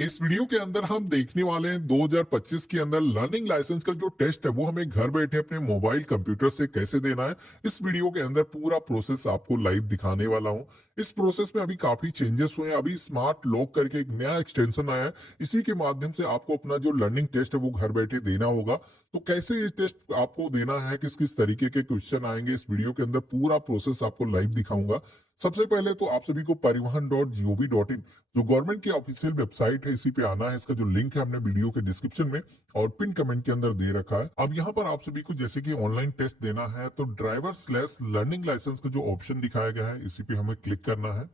इस वीडियो के अंदर हम देखने वाले हैं 2025 के अंदर लर्निंग लाइसेंस का जो टेस्ट है वो हमें घर बैठे अपने मोबाइल कंप्यूटर से कैसे देना है। इस वीडियो के अंदर पूरा प्रोसेस आपको लाइव दिखाने वाला हूं। इस प्रोसेस में अभी काफी चेंजेस हुए हैं। अभी स्मार्ट लॉक करके एक नया एक्सटेंशन आया है। इसी के माध्यम से आपको अपना जो लर्निंग टेस्ट है वो घर बैठे देना होगा। तो कैसे ये टेस्ट आपको देना है, किस किस तरीके के क्वेश्चन आएंगे, इस वीडियो के अंदर पूरा प्रोसेस आपको लाइव दिखाऊंगा। सबसे पहले तो आप सभी को परिवहन.gov.in जो गवर्नमेंट की ऑफिशियल वेबसाइट है, इसी पे आना है। इसका जो लिंक है हमने वीडियो के डिस्क्रिप्शन में और पिन कमेंट के अंदर दे रखा है। अब यहाँ पर आप सभी को जैसे कि ऑनलाइन टेस्ट देना है तो ड्राइवर स्लैश लर्निंग लाइसेंस का जो ऑप्शन दिखाया गया है इसी पे हमें क्लिक करना है।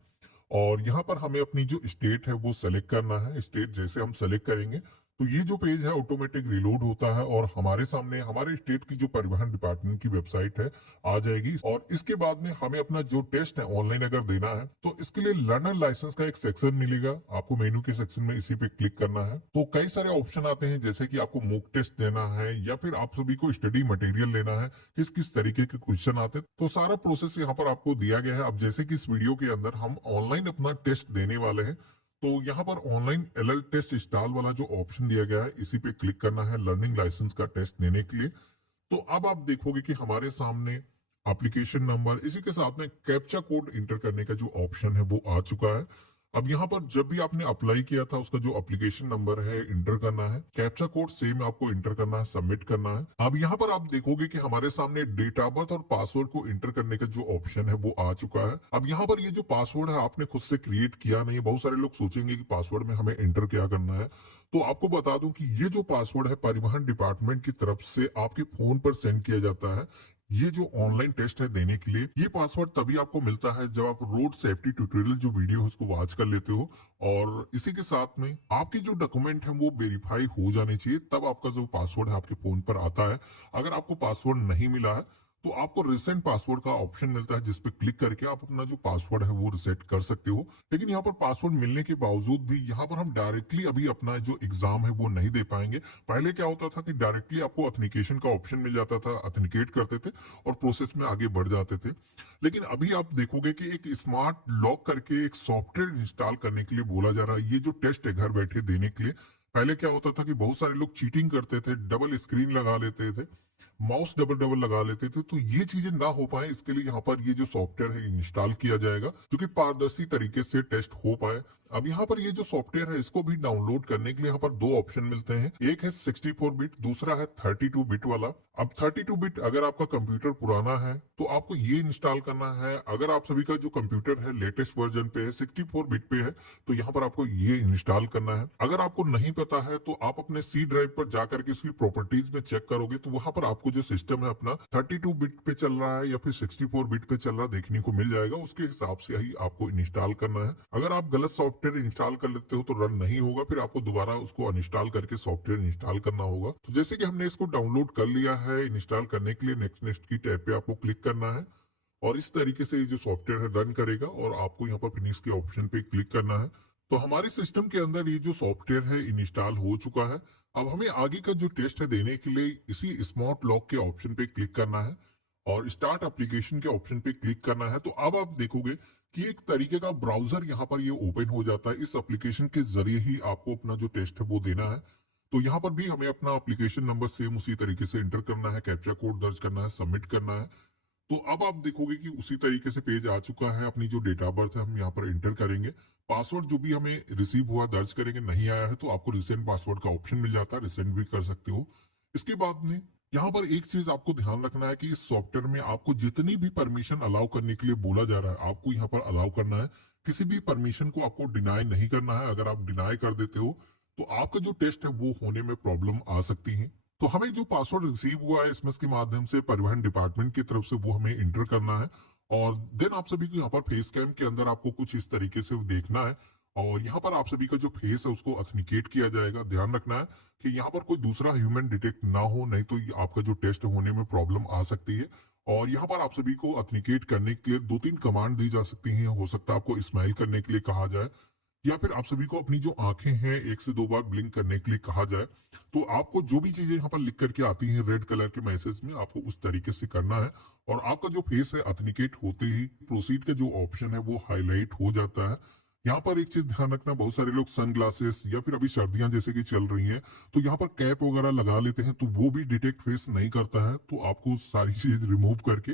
और यहाँ पर हमें अपनी जो स्टेट है वो सेलेक्ट करना है। स्टेट जैसे हम सेलेक्ट करेंगे तो ये जो पेज है ऑटोमेटिक रिलोड होता है और हमारे सामने हमारे स्टेट की जो परिवहन डिपार्टमेंट की वेबसाइट है आ जाएगी। और इसके बाद में हमें अपना जो टेस्ट है ऑनलाइन अगर देना है तो इसके लिए लर्नर लाइसेंस का एक सेक्शन मिलेगा। आपको मेन्यू के सेक्शन में इसी पे क्लिक करना है। तो कई सारे ऑप्शन आते हैं जैसे कि आपको मॉक टेस्ट देना है या फिर आप सभी को स्टडी मटेरियल लेना है, किस किस तरीके के क्वेश्चन आते हैं। तो सारा प्रोसेस यहाँ पर आपको दिया गया है। अब जैसे कि इस वीडियो के अंदर हम ऑनलाइन अपना टेस्ट देने वाले हैं तो यहाँ पर ऑनलाइन एलएल टेस्ट इंस्टॉल वाला जो ऑप्शन दिया गया है इसी पे क्लिक करना है लर्निंग लाइसेंस का टेस्ट देने के लिए। तो अब आप देखोगे कि हमारे सामने एप्लीकेशन नंबर इसी के साथ में कैप्चा कोड इंटर करने का जो ऑप्शन है वो आ चुका है। अब यहाँ पर जब भी आपने अप्लाई किया था उसका जो एप्लीकेशन नंबर है इंटर करना है, कैप्चा कोड सेम आपको इंटर करना है, सबमिट करना है। अब यहाँ पर आप देखोगे कि हमारे सामने डेट ऑफ बर्थ और पासवर्ड को इंटर करने का जो ऑप्शन है वो आ चुका है। अब यहाँ पर ये जो पासवर्ड है आपने खुद से क्रिएट किया नहीं। बहुत सारे लोग सोचेंगे कि पासवर्ड में हमें इंटर क्या करना है। तो आपको बता दूं कि ये जो पासवर्ड है परिवहन डिपार्टमेंट की तरफ से आपके फोन पर सेंड किया जाता है। ये जो ऑनलाइन टेस्ट है देने के लिए ये पासवर्ड तभी आपको मिलता है जब आप रोड सेफ्टी ट्यूटोरियल जो वीडियो है उसको वॉच कर लेते हो और इसी के साथ में आपके जो डॉक्यूमेंट है वो वेरीफाई हो जाने चाहिए, तब आपका जो पासवर्ड है आपके फोन पर आता है। अगर आपको पासवर्ड नहीं मिला है तो आपको रिसेंट पासवर्ड का ऑप्शन मिलता है जिसपे क्लिक करके आप अपना जो पासवर्ड है वो रिसेट कर सकते हो। लेकिन यहाँ पर पासवर्ड मिलने के बावजूद भी यहाँ पर हम डायरेक्टली अभी अपना जो एग्जाम है वो नहीं दे पाएंगे। पहले क्या होता था कि डायरेक्टली आपको ऑथेंटिकेशन का ऑप्शन मिल जाता था, ऑथेंटिकेट करते थे और प्रोसेस में आगे बढ़ जाते थे। लेकिन अभी आप देखोगे कि एक स्मार्ट लॉक करके एक सॉफ्टवेयर इंस्टॉल करने के लिए बोला जा रहा है। ये जो टेस्ट है घर बैठे देने के लिए, पहले क्या होता था कि बहुत सारे लोग चीटिंग करते थे, डबल स्क्रीन लगा लेते थे, माउस डबल डबल लगा लेते थे। तो ये चीजें ना हो पाए इसके लिए यहाँ पर ये जो सॉफ्टवेयर है इंस्टॉल किया जाएगा जो कि पारदर्शी तरीके से टेस्ट हो पाए। अब यहाँ पर ये जो सॉफ्टवेयर है इसको भी डाउनलोड करने के लिए यहाँ पर दो ऑप्शन मिलते हैं। एक है 64 बिट, दूसरा है 32 बिट वाला। अब 32 बिट अगर आपका कंप्यूटर पुराना है तो आपको ये इंस्टॉल करना है। अगर आप सभी का जो कंप्यूटर है लेटेस्ट वर्जन पे है, 64 बिट पे है, तो यहाँ पर आपको ये इंस्टॉल करना है। अगर आपको नहीं पता है तो आप अपने सी ड्राइव पर जाकर के इसकी प्रॉपर्टीज में चेक करोगे तो वहां पर आपको जो सिस्टम है अपना 32 बिट पे चल रहा है या फिर 64 बिट पे चल रहा देखने को मिल जाएगा। उसके हिसाब से ही आपको इंस्टॉल करना है। अगर आप गलत सॉफ्टवेयर इंस्टॉल कर लेते हो तो रन नहीं होगा, फिर आपको दोबारा उसको अनइंस्टॉल करके सॉफ्टवेयर इंस्टॉल करना होगा। तो जैसे कि हमने इसको डाउनलोड कर लिया है, इंस्टॉल करने के लिए नेक्स्ट नेक्स्ट की टैब पे आपको क्लिक करना है और इस तरीके से ये जो सॉफ्टवेयर है रन करेगा और आपको यहाँ पर फिनिश के ऑप्शन पे क्लिक करना है। तो हमारे सिस्टम के अंदर ये जो सॉफ्टवेयर है इंस्टॉल हो चुका है। अब हमें आगे का जो टेस्ट है देने के लिए इसी स्मार्ट लॉक के ऑप्शन पे क्लिक करना है और स्टार्ट एप्लीकेशन के ऑप्शन पे क्लिक करना है। तो अब आप देखोगे कि एक तरीके का ब्राउजर यहाँ पर ये ओपन हो जाता है। इस एप्लीकेशन के जरिए ही आपको अपना जो टेस्ट है वो देना है। तो यहाँ पर भी हमें अपना एप्लीकेशन नंबर सेम उसी तरीके से एंटर करना है, कैप्चा कोड दर्ज करना है, सबमिट करना है। तो अब आप देखोगे कि उसी तरीके से पेज आ चुका है। अपनी जो डेट ऑफ बर्थ है हम यहाँ पर एंटर करेंगे। पासवर्ड जो भी हमें रिसीव हुआ दर्ज करेंगे, नहीं आया है तो आपको रिसेंट पासवर्ड का ऑप्शन मिल जाता है, रिसेंट भी कर सकते हो। इसके बाद में यहाँ पर एक चीज आपको ध्यान रखना है कि इस सॉफ्टवेयर में आपको जितनी भी परमिशन अलाउ करने के लिए बोला जा रहा है आपको यहाँ पर अलाउ करना है। किसी भी परमिशन को आपको डिनाई नहीं करना है। अगर आप डिनाई कर देते हो तो आपका जो टेस्ट है वो होने में प्रॉब्लम आ सकती है। तो हमें जो पासवर्ड रिसीव हुआ है एसएमएस के माध्यम से परिवहन डिपार्टमेंट की तरफ से वो हमें इंटर करना है। और देन आप सभी को यहाँ पर फेस कैम के अंदर आपको कुछ इस तरीके से देखना है और यहाँ पर आप सभी का जो फेस है उसको ऑथेंटिकेट किया जाएगा। ध्यान रखना है कि यहाँ पर कोई दूसरा ह्यूमन डिटेक्ट ना हो, नहीं तो ये आपका जो टेस्ट होने में प्रॉब्लम आ सकती है। और यहाँ पर आप सभी को ऑथेंटिकेट करने के लिए दो तीन कमांड दी जा सकती हैं। हो सकता है आपको स्माइल करने के लिए कहा जाए या फिर आप सभी को अपनी जो आंखें हैं एक से दो बार ब्लिंक करने के लिए कहा जाए। तो आपको जो भी चीजें यहाँ पर लिख करके आती हैं रेड कलर के मैसेज में आपको उस तरीके से करना है। और आपका जो फेस है ऑथेंटिकेट होते ही प्रोसीड का जो ऑप्शन है वो हाईलाइट हो जाता है। यहाँ पर एक चीज ध्यान रखना, बहुत सारे लोग सन ग्लासेस या फिर अभी सर्दियां जैसे कि चल रही हैं, तो यहाँ पर कैप वगैरह लगा लेते हैं, तो वो भी डिटेक्ट फेस नहीं करता है। तो आपको सारी चीज रिमूव करके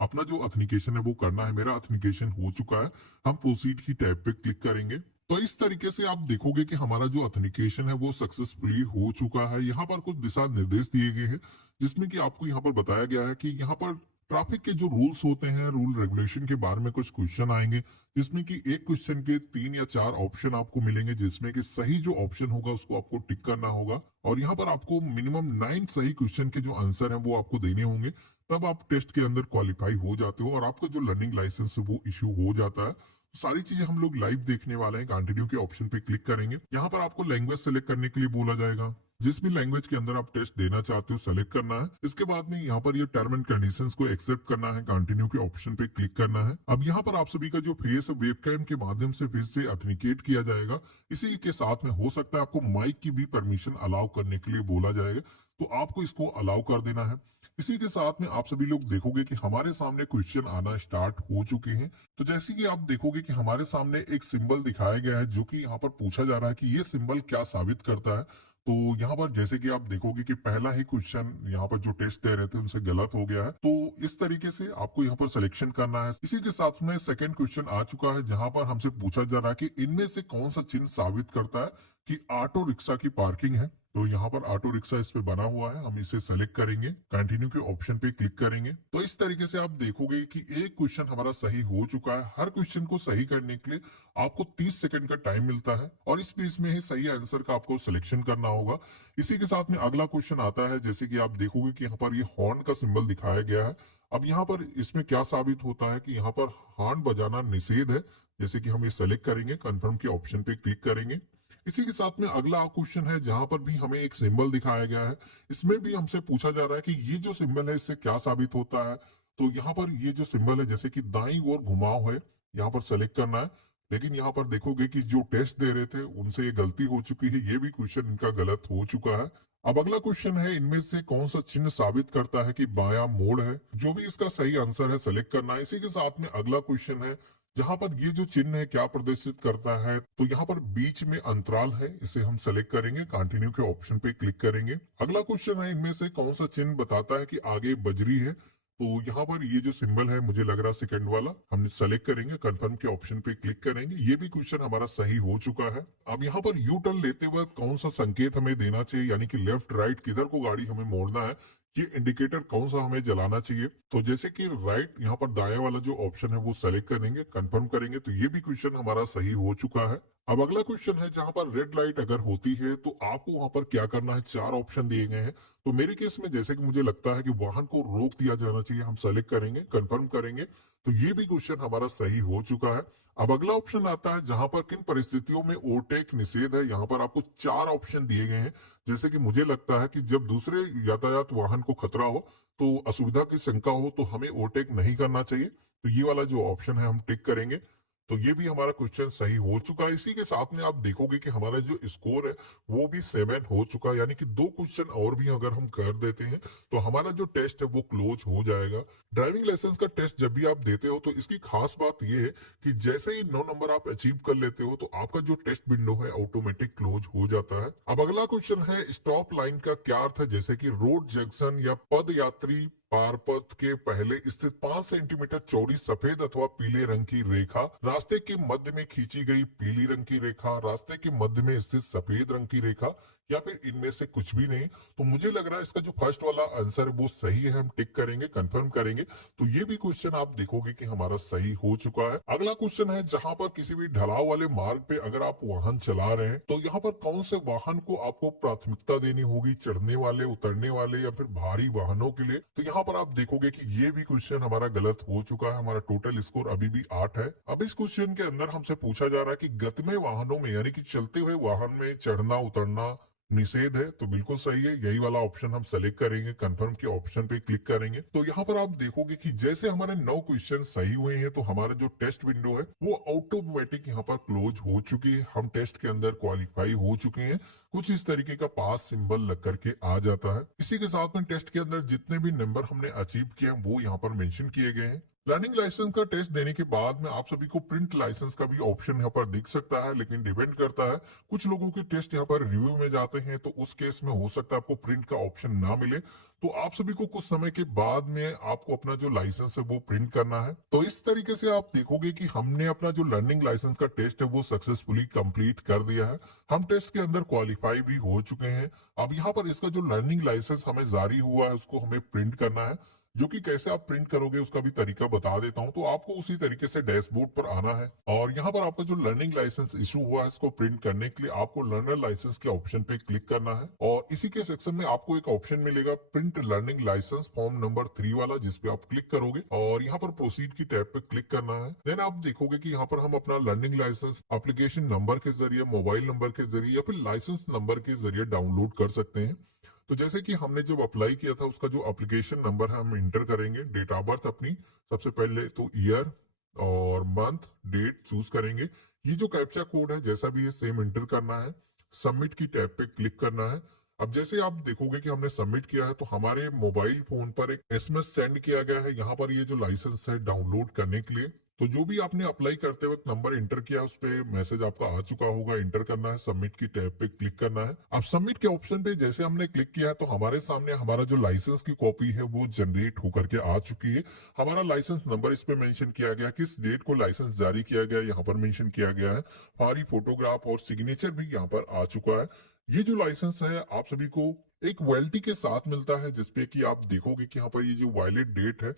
अपना जो ऑथेंटिकेशन है वो करना है। मेरा ऑथेंटिकेशन हो चुका है, हम प्रोसीड की टैब पे क्लिक करेंगे। तो इस तरीके से आप देखोगे कि हमारा जो ऑथेंटिकेशन है वो सक्सेसफुली हो चुका है। यहाँ पर कुछ दिशा निर्देश दिए गए हैं, जिसमें कि आपको यहाँ पर बताया गया है कि यहाँ पर ट्रैफिक के जो रूल्स होते हैं, रूल रेगुलेशन के बारे में कुछ क्वेश्चन आएंगे, जिसमें कि एक क्वेश्चन के 3 या 4 ऑप्शन आपको मिलेंगे, जिसमें कि सही जो ऑप्शन होगा उसको आपको टिक करना होगा। और यहाँ पर आपको मिनिमम 9 सही क्वेश्चन के जो आंसर है वो आपको देने होंगे, तब आप टेस्ट के अंदर क्वालिफाई हो जाते हो और आपका जो लर्निंग लाइसेंस है वो इश्यू हो जाता है। सारी चीजें हम लोग लाइव देखने वाले हैं। कंटिन्यू के ऑप्शन पे क्लिक करेंगे। यहाँ पर आपको लैंग्वेज सेलेक्ट करने के लिए बोला जाएगा, जिस भी लैंग्वेज के अंदर आप टेस्ट देना चाहते हो सेलेक्ट करना है। इसके बाद में यहाँ पर ये टर्म एंड कंडीशंस को एक्सेप्ट करना है, कंटिन्यू के ऑप्शन पे क्लिक करना है। अब यहाँ पर आप सभी का जो फेस है वेबकैम के माध्यम से फिर से ऑथेंटिकेट किया जाएगा। इसी के साथ में हो सकता है आपको माइक की भी परमिशन अलाउ करने के लिए बोला जाएगा, तो आपको इसको अलाउ कर देना है। इसी के साथ में आप सभी लोग देखोगे कि हमारे सामने क्वेश्चन आना स्टार्ट हो चुके हैं। तो जैसे कि आप देखोगे कि हमारे सामने एक सिंबल दिखाया गया है, जो कि यहाँ पर पूछा जा रहा है कि ये सिंबल क्या साबित करता है। तो यहाँ पर जैसे कि आप देखोगे कि पहला ही क्वेश्चन यहाँ पर जो टेस्ट दे रहे थे उनसे गलत हो गया है, तो इस तरीके से आपको यहाँ पर सिलेक्शन करना है। इसी के साथ में सेकंड क्वेश्चन आ चुका है, जहां पर हमसे पूछा जा रहा है कि इनमें से कौन सा चिन्ह साबित करता है कि ऑटो रिक्शा की पार्किंग है। तो यहाँ पर ऑटो रिक्शा इस पे बना हुआ है, हम इसे सेलेक्ट करेंगे, कंटिन्यू के ऑप्शन पे क्लिक करेंगे। तो इस तरीके से आप देखोगे कि एक क्वेश्चन हमारा सही हो चुका है। हर क्वेश्चन को सही करने के लिए आपको 30 सेकंड का टाइम मिलता है और इस बीच में ही सही आंसर का आपको सिलेक्शन करना होगा। इसी के साथ में अगला क्वेश्चन आता है, जैसे कि आप देखोगे कि यहाँ पर ये हॉर्न का सिंबल दिखाया गया है। अब यहाँ पर इसमें क्या साबित होता है कि यहाँ पर हॉर्न बजाना निषेध है। जैसे कि हम ये सेलेक्ट करेंगे, कंफर्म के ऑप्शन पे क्लिक करेंगे। इसी के साथ में अगला क्वेश्चन है, जहां पर भी हमें एक सिंबल दिखाया गया है। इसमें भी हमसे पूछा जा रहा है कि ये जो सिंबल है इससे क्या साबित होता है। तो यहाँ पर ये जो सिंबल है, जैसे कि दाईं ओर घुमाव है, यहाँ पर सेलेक्ट करना है। लेकिन यहाँ पर देखोगे कि जो टेस्ट दे रहे थे उनसे ये गलती हो चुकी है, ये भी क्वेश्चन इनका गलत हो चुका है। अब अगला क्वेश्चन है, इनमें से कौन सा चिन्ह साबित करता है कि बायां मोड़ है। जो भी इसका सही आंसर है सेलेक्ट करना है। इसी के साथ में अगला क्वेश्चन है, जहां पर ये जो चिन्ह है क्या प्रदर्शित करता है। तो यहाँ पर बीच में अंतराल है, इसे हम सेलेक्ट करेंगे, कंटिन्यू के ऑप्शन पे क्लिक करेंगे। अगला क्वेश्चन है, इनमें से कौन सा चिन्ह बताता है कि आगे बजरी है। तो यहाँ पर ये जो सिंबल है, मुझे लग रहा है सेकंड वाला, हम सेलेक्ट करेंगे, कंफर्म के ऑप्शन पे क्लिक करेंगे। ये भी क्वेश्चन हमारा सही हो चुका है। अब यहाँ पर यू टर्न लेते वक्त कौन सा संकेत हमें देना चाहिए, यानी कि लेफ्ट राइट किधर को गाड़ी हमें मोड़ना है, ये इंडिकेटर कौन सा हमें जलाना चाहिए। तो जैसे कि राइट, यहाँ पर दाया वाला जो ऑप्शन है वो सेलेक्ट करेंगे, कंफर्म करेंगे, तो ये भी क्वेश्चन हमारा सही हो चुका है। अब अगला क्वेश्चन है, जहां पर रेड लाइट अगर होती है तो आपको वहां पर क्या करना है। 4 ऑप्शन दिए गए हैं। तो मेरे केस में जैसे कि मुझे लगता है कि वाहन को रोक दिया जाना चाहिए, हम सेलेक्ट करेंगे, कंफर्म करेंगे, तो ये भी क्वेश्चन हमारा सही हो चुका है। अब अगला ऑप्शन आता है, जहां पर किन परिस्थितियों में ओवरटेक निषेध है। यहाँ पर आपको 4 ऑप्शन दिए गए हैं। जैसे कि मुझे लगता है कि जब दूसरे यातायात वाहन को खतरा हो, तो असुविधा की शंका हो, तो हमें ओवरटेक नहीं करना चाहिए। तो ये वाला जो ऑप्शन है हम टिक करेंगे। तो ये भी हमारा क्वेश्चन सही हो चुका है। इसी के साथ में आप देखोगे कि हमारा जो स्कोर है वो भी 7 हो चुका है, यानी कि 2 क्वेश्चन और भी अगर हम कर देते हैं तो हमारा जो टेस्ट है वो क्लोज हो जाएगा। ड्राइविंग लाइसेंस का टेस्ट जब भी आप देते हो तो इसकी खास बात ये है कि जैसे ही 9 नंबर आप अचीव कर लेते हो तो आपका जो टेस्ट विंडो है ऑटोमेटिक क्लोज हो जाता है। अब अगला क्वेश्चन है, स्टॉप लाइन का क्या अर्थ है। जैसे कि रोड जंक्शन या पद यात्री पारपथ के पहले स्थित 5 सेंटीमीटर चौड़ी सफेद अथवा पीले रंग की रेखा, रास्ते के मध्य में खींची गई पीली रंग की रेखा, रास्ते के मध्य में स्थित सफेद रंग की रेखा, या फिर इनमें से कुछ भी नहीं। तो मुझे लग रहा है इसका जो फर्स्ट वाला आंसर है वो सही है, हम टिक करेंगे, कंफर्म करेंगे। तो ये भी क्वेश्चन आप देखोगे कि हमारा सही हो चुका है। अगला क्वेश्चन है, जहां पर किसी भी ढलाव वाले मार्ग पे अगर आप वाहन चला रहे हैं तो यहाँ पर कौन से वाहन को आपको प्राथमिकता देनी होगी, चढ़ने वाले, उतरने वाले, या फिर भारी वाहनों के लिए। तो यहाँ पर आप देखोगे कि ये भी क्वेश्चन हमारा गलत हो चुका है। हमारा टोटल स्कोर अभी भी 8 है। अब इस क्वेश्चन के अंदर हमसे पूछा जा रहा है कि गतिमय वाहनों में, यानी कि चलते हुए वाहन में चढ़ना उतरना निषेध है। तो बिल्कुल सही है, यही वाला ऑप्शन हम सेलेक्ट करेंगे, कंफर्म के ऑप्शन पे क्लिक करेंगे। तो यहाँ पर आप देखोगे कि जैसे हमारे 9 क्वेश्चन सही हुए हैं तो हमारा जो टेस्ट विंडो है वो ऑटोमेटिक यहाँ पर क्लोज हो चुकी है। हम टेस्ट के अंदर क्वालिफाई हो चुके हैं। कुछ इस तरीके का पास सिंबल लग करके आ जाता है। इसी के साथ में टेस्ट के अंदर जितने भी नंबर हमने अचीव किए हैं वो यहाँ पर मेंशन किए गए हैं। लर्निंग लाइसेंस का टेस्ट देने के बाद में आप सभी को प्रिंट लाइसेंस का भी ऑप्शन यहाँ पर दिख सकता है, लेकिन डिपेंड करता है। कुछ लोगों के टेस्ट यहाँ पर रिव्यू में जाते हैं, तो उस केस में हो सकता है आपको प्रिंट का ऑप्शन ना मिले। तो आप सभी को कुछ समय के बाद में आपको अपना जो लाइसेंस है वो प्रिंट करना है। तो इस तरीके से आप देखोगे कि हमने अपना जो लर्निंग लाइसेंस का टेस्ट है वो सक्सेसफुली कंप्लीट कर दिया है। हम टेस्ट के अंदर क्वालिफाई भी हो चुके हैं। अब यहाँ पर इसका जो लर्निंग लाइसेंस हमें जारी हुआ है उसको हमें प्रिंट करना है, जो कि कैसे आप प्रिंट करोगे उसका भी तरीका बता देता हूं। तो आपको उसी तरीके से डैशबोर्ड पर आना है और यहाँ पर आपका जो लर्निंग लाइसेंस इशू हुआ है इसको प्रिंट करने के लिए आपको लर्नर लाइसेंस के ऑप्शन पे क्लिक करना है और इसी के सेक्शन में आपको एक ऑप्शन मिलेगा print learning licence form number 3 वाला, जिसपे आप क्लिक करोगे और यहाँ पर प्रोसीड की टैब पे क्लिक करना है। देन आप देखोगे कि यहाँ पर हम अपना लर्निंग लाइसेंस एप्लीकेशन नंबर के जरिए, मोबाइल नंबर के जरिए या फिर लाइसेंस नंबर के जरिए डाउनलोड कर सकते हैं। तो जैसे कि हमने जब अप्लाई किया था उसका जो एप्लीकेशन नंबर है हम इंटर करेंगे, डेट ऑफ बर्थ अपनी सबसे पहले तो ईयर और मंथ डेट चूज करेंगे। ये जो कैप्चा कोड है जैसा भी है सेम इंटर करना है, सबमिट की टैब पे क्लिक करना है। अब जैसे आप देखोगे कि हमने सबमिट किया है तो हमारे मोबाइल फोन पर एक एसएमएस सेंड किया गया है यहाँ पर ये जो लाइसेंस है डाउनलोड करने के लिए। तो जो भी आपने अप्लाई करते वक्त नंबर इंटर किया उस पे मैसेज आपका आ चुका होगा, इंटर करना है, सबमिट की टैब पे क्लिक करना है। अब सबमिट के ऑप्शन पे जैसे हमने क्लिक किया तो हमारे सामने हमारा जो लाइसेंस की कॉपी है वो जनरेट होकर के आ चुकी है। हमारा लाइसेंस नंबर इस पे मेंशन किया गया, किस डेट को लाइसेंस जारी किया गया यहाँ पर मेंशन किया गया है, हमारी फोटोग्राफ और सिग्नेचर भी यहाँ पर आ चुका है। ये जो लाइसेंस है आप सभी को एक वैलिडिटी के साथ मिलता है, जिसपे कि आप देखोगे कि यहाँ पर ये जो वैलिड डेट है,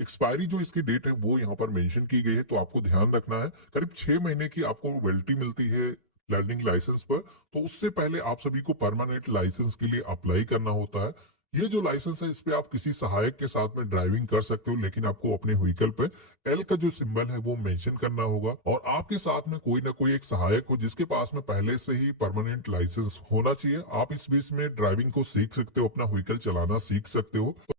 एक्सपायरी जो इसकी डेट है वो यहाँ पर मेंशन की गई है। तो आपको ध्यान रखना है करीब 6 महीने की आपको वैलिडिटी मिलती है लर्निंग लाइसेंस पर। तो उससे पहले आप सभी को परमानेंट लाइसेंस के लिए अप्लाई करना होता है। ये जो लाइसेंस है इस पे आप किसी सहायक के साथ में ड्राइविंग कर सकते हो, लेकिन आपको अपने व्हीकल पे एल का जो सिंबल है वो मेंशन करना होगा और आपके साथ में कोई ना कोई एक सहायक हो जिसके पास में पहले से ही परमानेंट लाइसेंस होना चाहिए। आप इस बीच में ड्राइविंग को सीख सकते हो, अपना व्हीकल चलाना सीख सकते हो।